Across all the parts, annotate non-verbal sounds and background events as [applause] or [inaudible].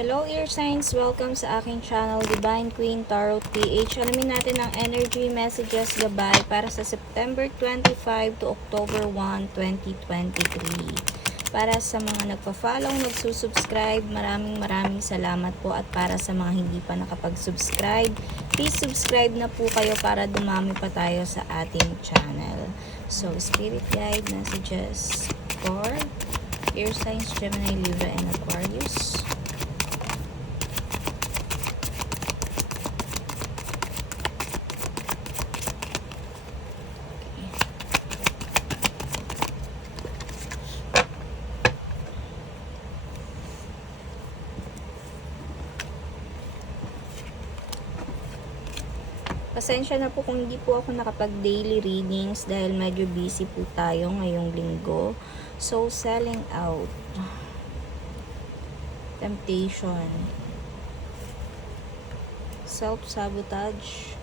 Hello Ear Signs! Welcome sa aking channel, Divine Queen Tarot PH. Alamin natin ang energy messages gabay para sa September 25 to October 1, 2023. Para sa mga nagpa-follow, nagsusubscribe, maraming maraming salamat po. At para sa mga hindi pa nakapag-subscribe, please subscribe na po kayo para dumami pa tayo sa ating channel. So, Spirit Guide messages for Ear Signs, Gemini, Libra, and Aquarius. Pasensya na po kung hindi po ako nakapag daily readings dahil medyo busy po tayo ngayong linggo. So, selling out. Temptation. Self-sabotage.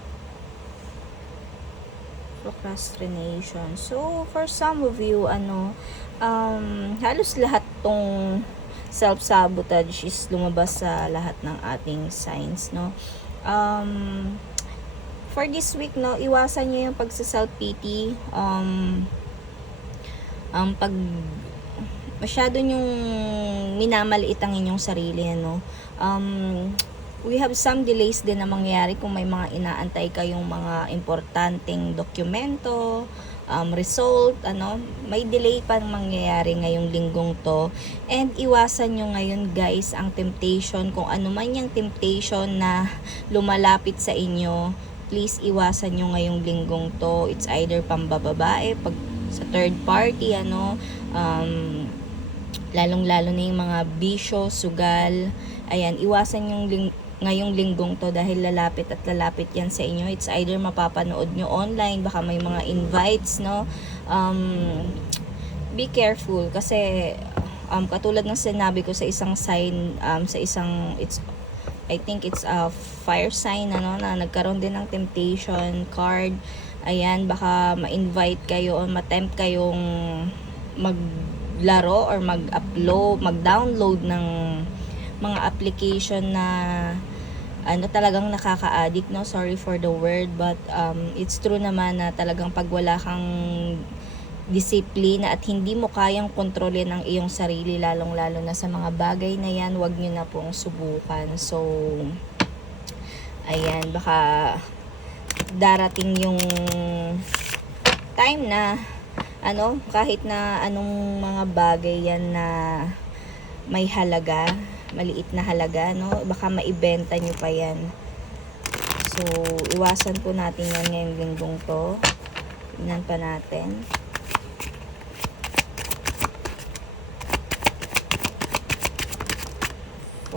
Procrastination. So, for some of you, ano, um, halos lahat tong self-sabotage is lumabas sa lahat ng ating signs, no? Um, for this week, no, iwasan nyo yung pagsa-self-pity. Um, ang pag masyado nyong minamaliit ang inyong sarili, ano. Um, we have some delays din na mangyayari kung may mga inaantay kayong mga importanteng dokumento, um, result, ano, may delay pa mangyayari ngayong linggong to. And iwasan nyo ngayon guys ang temptation, kung ano man yung temptation na lumalapit sa inyo, please iwasan nyo ngayong linggong to. It's either pambababae, pag sa third party, ano, um, lalong-lalo na yung mga bisyo, sugal, ayan, iwasan yung ling- ngayong linggong to dahil lalapit at lalapit yan sa inyo. It's either mapapanood nyo online, baka may mga invites, no? Um, be careful kasi um, katulad ng sinabi ko sa isang sign, um, sa isang, it's I think it's a fire sign ano na nagkaroon din ng temptation card. Ayan, baka ma-invite kayo o ma-tempt kayong maglaro or mag-upload, mag-download ng mga application na ano talagang nakaka-addict no sorry for the word but um, it's true naman na talagang pag wala kang disiplina at hindi mo kayang kontrolin ang iyong sarili lalong lalo na sa mga bagay na yan wag nyo na pong subukan. So ayan baka darating yung time na ano kahit na anong mga bagay yan na may halaga maliit na halaga no? Baka maibenta nyo pa yan. So iwasan po natin yan ngayong linggong to. Tingnan pa natin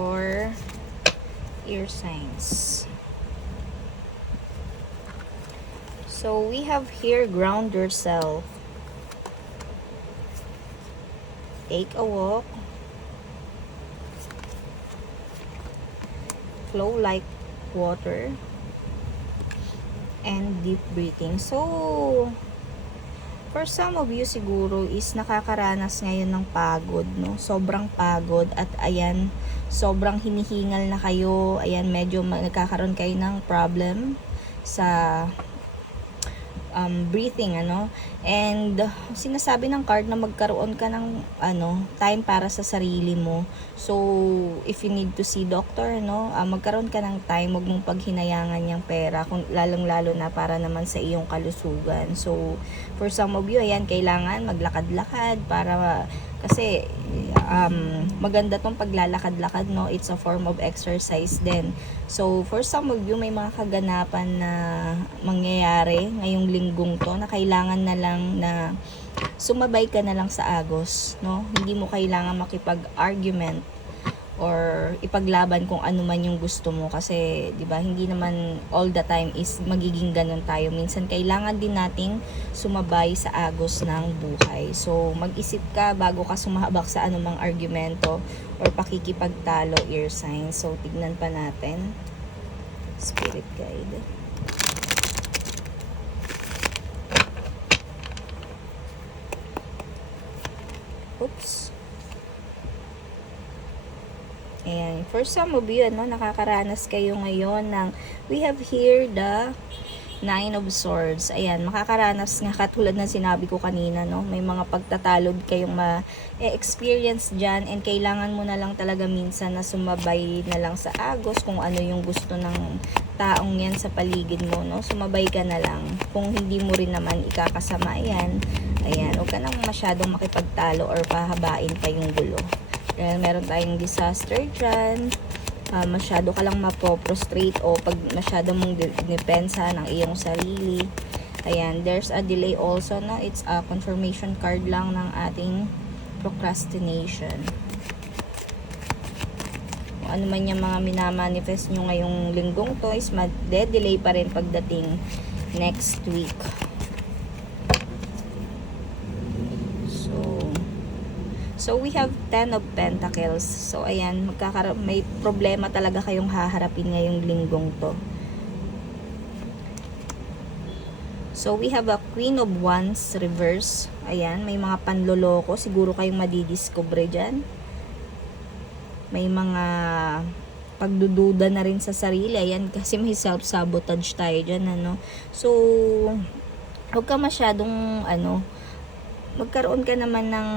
for ear signs. So we have here ground yourself. Take a walk. Flow like water. And deep breathing. So, for some of you siguro is nakakaranas ngayon ng pagod, no? Sobrang pagod at ayan, sobrang hinihingal na kayo. Ayan, medyo nagkakaroon kayo ng problem sa um, breathing, ano? And sinasabi ng card na magkaroon ka ng ano, time para sa sarili mo. So, if you need to see doctor, no, ah, magkaroon ka ng time, wag mong paghinayangan yung pera, kung lalong-lalo na para naman sa iyong kalusugan. So, for some of you, ayan, kailangan maglakad-lakad para kasi um, maganda tong paglalakad-lakad, no? It's a form of exercise din. So, for some of you, may mga kaganapan na mangyayari ngayong linggong to na kailangan na lang na sumabay ka na lang sa agos, no? Hindi mo kailangan makipag-argument or ipaglaban kung ano man yung gusto mo. Kasi 'di ba hindi naman all the time is magiging ganun tayo. Minsan kailangan din nating sumabay sa agos ng buhay. So mag-isip ka bago ka sumahabak sa anumang argumento or pakikipagtalo ear signs so tignan pa natin. Spirit guide. Oops Ayan. For some of you, ano, nakakaranas kayo ngayon ng, we have here the Nine of Swords. Ayan, makakaranas nga katulad ng sinabi ko kanina, no? May mga pagtatalod kayong ma-experience dyan and kailangan mo na lang talaga minsan na sumabay na lang sa agos kung ano yung gusto ng taong yan sa paligid mo, no? Sumabay ka na lang. Kung hindi mo rin naman ikakasama yan, ayan, huwag ka nang masyadong makipagtalo or pahabain pa yung gulo. Dahil meron tayong disaster dyan, uh, masyado ka lang mapoprostrate o pag masyado mong depensa ng iyong sarili. Ayan, there's a delay also, no? It's a confirmation card lang ng ating procrastination. Kung ano man yung mga minamanifest nyo ngayong linggong to is delay pa rin pagdating next week. So, So, we have 10 of Pentacles. So, ayan, magkakara may problema talaga kayong haharapin ngayong linggong to. So, we have a Queen of Wands reverse. Ayan, may mga panloloko. Siguro kayong madidiscover dyan. May mga pagdududa na rin sa sarili. Ayan, kasi may self-sabotage tayo dyan, ano. So, huwag ka masyadong, ano, magkaroon ka naman ng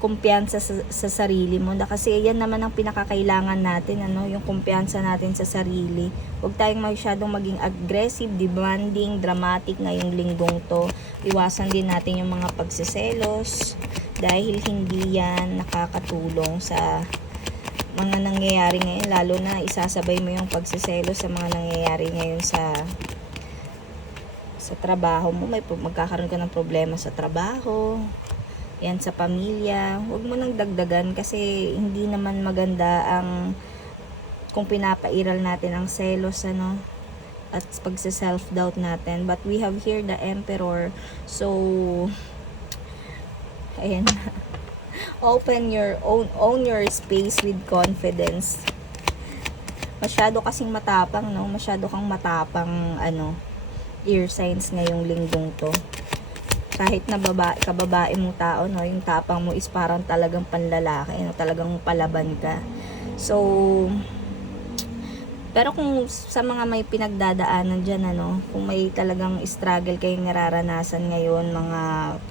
kumpiyansa sa, sa sarili mo. Da, kasi yan naman ang pinakakailangan natin, ano, yung kumpiyansa natin sa sarili. Huwag tayong masyadong maging aggressive, demanding, dramatic ngayong linggong to. Iwasan din natin yung mga pagsiselos dahil hindi yan nakakatulong sa mga nangyayari ngayon. Lalo na isasabay mo yung pagsiselos sa mga nangyayari ngayon sa sa trabaho mo. May magkakaroon ka ng problema sa trabaho yan sa pamilya, huwag mo nang dagdagan kasi hindi naman maganda ang kung pinapairal natin ang selos ano at pagsa self doubt natin. But we have here the emperor. So ayan. [laughs] Open your own own your space with confidence. Masyado kasing matapang no? Masyado kang matapang ano ear signs ngayong linggong to kahit na babae, kababae mo tao, no, yung tapang mo is parang talagang panlalaki, no, talagang palaban ka. So, pero kung sa mga may pinagdadaanan dyan, ano, kung may talagang struggle kayong nararanasan ngayon, mga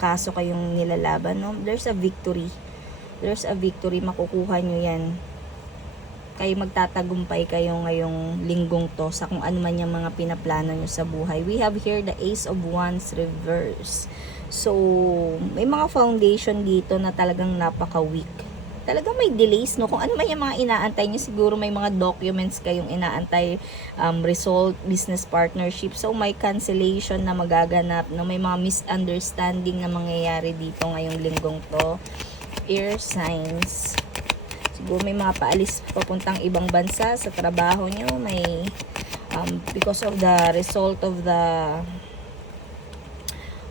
kaso kayong nilalaban, no, there's a victory. There's a victory, makukuha nyo yan. Kayo magtatagumpay kayo ngayong linggong to sa kung ano man yung mga pinaplano nyo sa buhay. We have here the Ace of Wands reverse. So, may mga foundation dito na talagang napaka-weak. Talagang may delays, no? Kung ano man yung mga inaantay nyo, siguro may mga documents kayong inaantay, um, result, business partnership. So, may cancellation na magaganap, no? May mga misunderstanding na mangyayari dito ngayong linggong to. Air signs. Siguro may mga paalis papuntang ibang bansa sa trabaho nyo. May, um, because of the result of the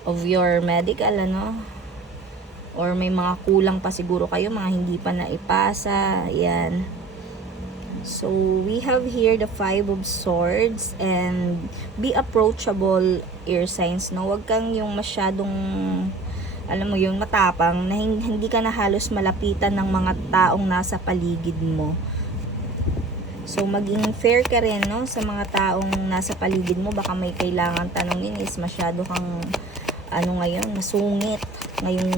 of your medical ano? Or may mga kulang pa siguro kayo mga hindi pa naipasa yan. So we have here the five of swords and be approachable air signs. No wag kang yung masyadong alam mo yung matapang na hindi ka na halos malapitan ng mga taong nasa paligid mo So, maging fair ka rin, no? Sa mga taong nasa paligid mo, baka may kailangan tanongin is masyado kang ano ngayon, masungit ngayong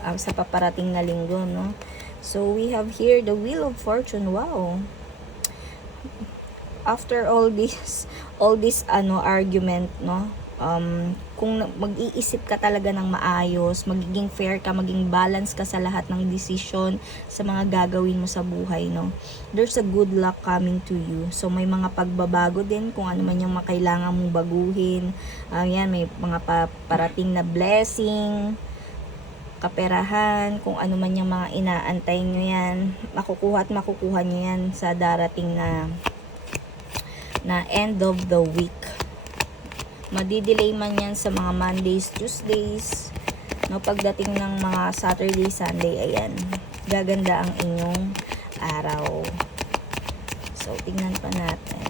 uh, sa paparating na linggo, no? So, we have here the Wheel of Fortune. Wow! After all this, all this, ano, argument, no? Um, kung mag-iisip ka talaga ng maayos, magiging fair ka, maging balance ka sa lahat ng decision sa mga gagawin mo sa buhay, no? There's a good luck coming to you. So, may mga pagbabago din kung ano man yung makailangan mong baguhin. Uh, yan, may mga pa parating na blessing, kaperahan, kung ano man yung mga inaantay nyo yan, makukuha at makukuha nyo yan sa darating na na end of the week Madidelay man yan sa mga Mondays, Tuesdays. No, pagdating ng mga Saturday, Sunday, ayan. Gaganda ang inyong araw. So, tingnan pa natin.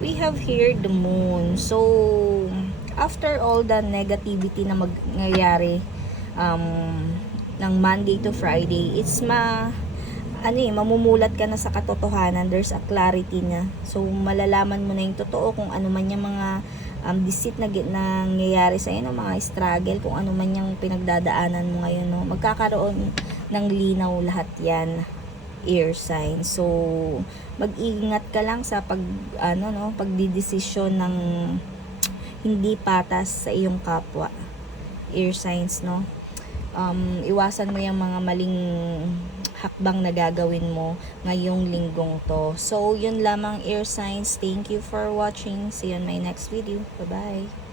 We have here the moon. So, after all the negativity na mangyayari um, ng Monday to Friday, it's ma ano eh, mamumulat ka na sa katotohanan, there's a clarity na. So, malalaman mo na yung totoo kung ano man yung mga um, deceit na nangyayari sa no, mga struggle, kung ano man yung pinagdadaanan mo ngayon, no. Magkakaroon ng linaw lahat yan air sign. So, mag-iingat ka lang sa pag ano no, pagdidesisyon ng hindi patas sa iyong kapwa. Air signs, no? Um, iwasan mo yung mga maling hakbang na gagawin mo ngayong linggong to. So, yun lamang air signs. Thank you for watching. See you on my next video. Bye-bye.